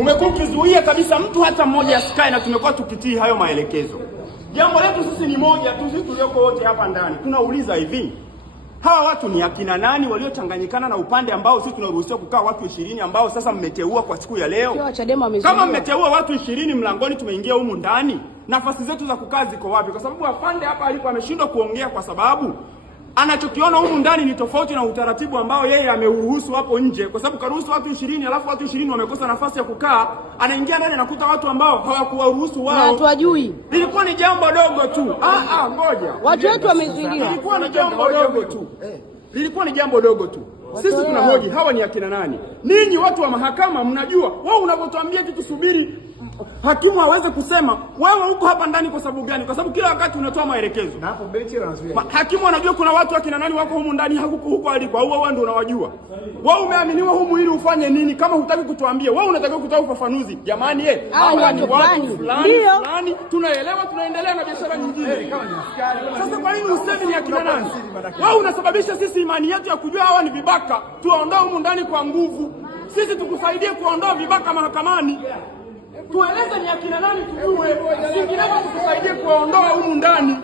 umekuwa ukizuia kabisa mtu hata mmoja asikae, na tumekuwa tukitii hayo maelekezo. Jambo letu sisi ni moja tu, sisi tulioko wote hapa ndani tunauliza hivi, hawa watu ni akina nani waliochanganyikana na upande ambao sisi tunaruhusiwa kukaa watu 20 ambao sasa mmeteua kwa siku ya leo? Kama mmeteua watu 20 mlangoni, tumeingia humu ndani, nafasi zetu za kukaa ziko wapi? Kwa sababu afande hapa alipo ameshindwa kuongea kwa sababu anachokiona humu ndani ni tofauti na utaratibu ambao yeye ameuruhusu hapo nje, kwa sababu karuhusu watu 20 alafu watu 20 wamekosa nafasi ya kukaa, anaingia ndani anakuta watu ambao hawakuwaruhusu wao. Na hatuwajui. Lilikuwa ni jambo dogo tu. Ngoja. Watu wetu wamezuiliwa. Lilikuwa ni jambo dogo tu. Lilikuwa ni jambo dogo tu. Sisi tunahoji hawa ni akina nani? Ninyi watu wa mahakama mnajua. Wao unapotuambia kitu subiri hakimu aweze kusema, wewe uko hapa ndani kwa sababu gani? Kwa sababu kila wakati unatoa maelekezo. Na hapo benchi anazuia. Hakimu anajua kuna watu akina nani wako humu ndani huko aliko. Au wewe ndio unawajua. Wewe umeaminiwa humu ili ufanye nini? Kama hutaki kutuambia, wewe unatakiwa kutoa ufafanuzi. Jamani hawa ni watu fulani. Tunaelewa, tunaendelea na biashara nyingine. Sasa kwa nini usemi ni akina nani? Wewe unasababisha sisi imani yetu ya kujua hawa ni vibaka tuwaondoe humu ndani kwa nguvu. Sisi tukusaidie kuondoa vibaka mahakamani. Tueleze ni akina nani tujue, vinginevyo tukusaidie kuwaondoa humu ndani.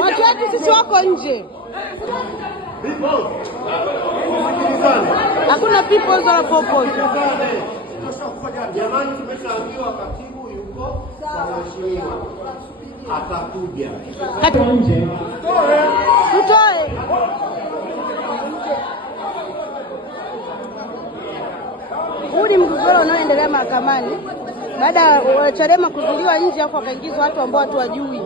Watu wetu sisi wako nje. Hakuna people wala popote. Jamani, tumeshaambiwa katibu yuko kwa mheshimiwa. Atakuja. Nje. Tutoe. Huu ni mgogoro unaoendelea mahakamani baada ya Chadema kuzuiliwa nje hapo wakaingizwa watu ambao hatuwajui.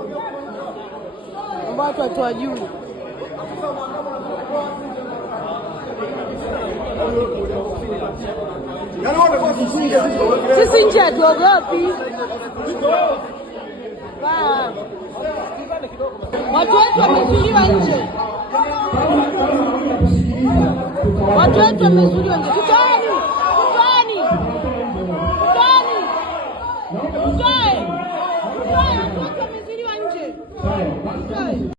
Sisi nje hatuogopi. Watu wetu wamezuiliwa nje. Tutoe.